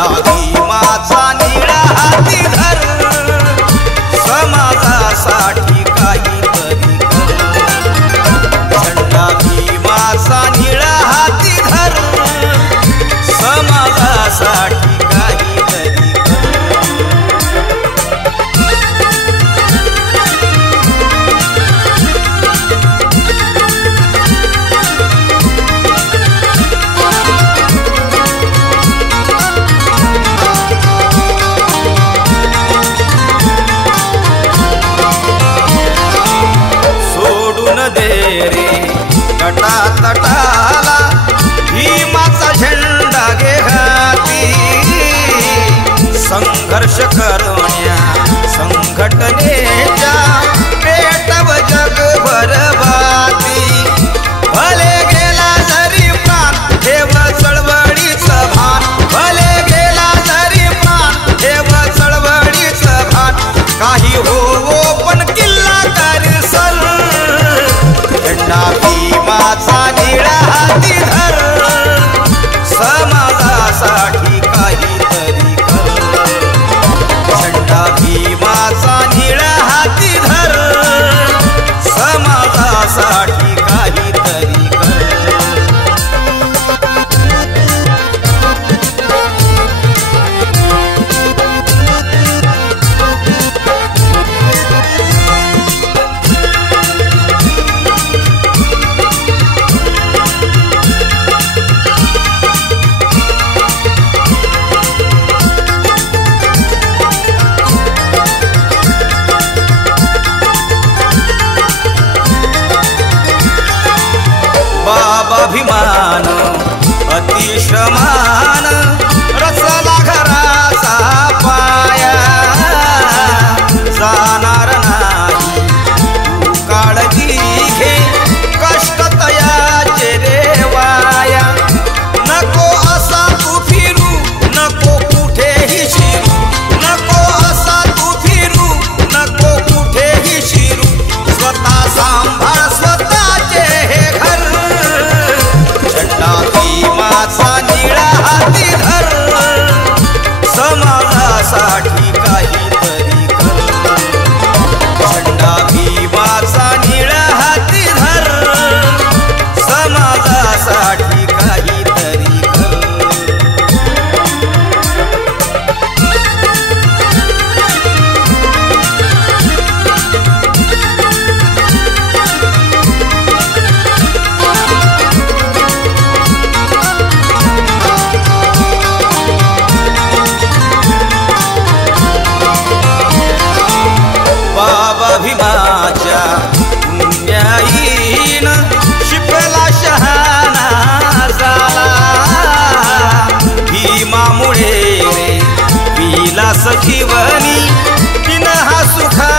झेंडा भीमाचा निळा हाती धर, समाजासाठी काहीतरी कर. झेंडा भीमाचा निळा हाती धर, समाजासाठी काहीतरी कर. दे रे तटातटाला भीमाचा झेंडा घे हाती. संघर्ष करण्या संघटनेच्या पेटव जगभर बाती. भले गेला जरी प्राण ठेव चळवळीचं भान, भले गेला जरी प्राण ठेव चळवळीचं भान. काही होवो पण किल्ला करसल, झेंडा भीमाचा निळा हाती धर, समाजासाठी काहीतरी कर. झेंडा भीमाचा निळा हाती धर, समाजासाठी काहीतरी कर. अभिमान अतिश्रमान रचला घराचा पाया. जाणार नाही तू काळजी घे, कष्ट तयाचे रे वाया. नको असा तू फिरू, नको कुठेही शिरू, नको असा तू फिरू, नको कुठेही शिरू. स्वतः सांभाळ स्वतःचे हे घर, झेंडा भीमाचा निळा हाती धर, समाजासाठी काहीतरी कर. झेंडा भीमाचा निळा हाती धर, समाजासाठी काहीतरी कर. भीमाच्या पुण्याईन शिकला शहाणा झाला. भीमामुळे रे विलास जीवनी दिन हा सुखा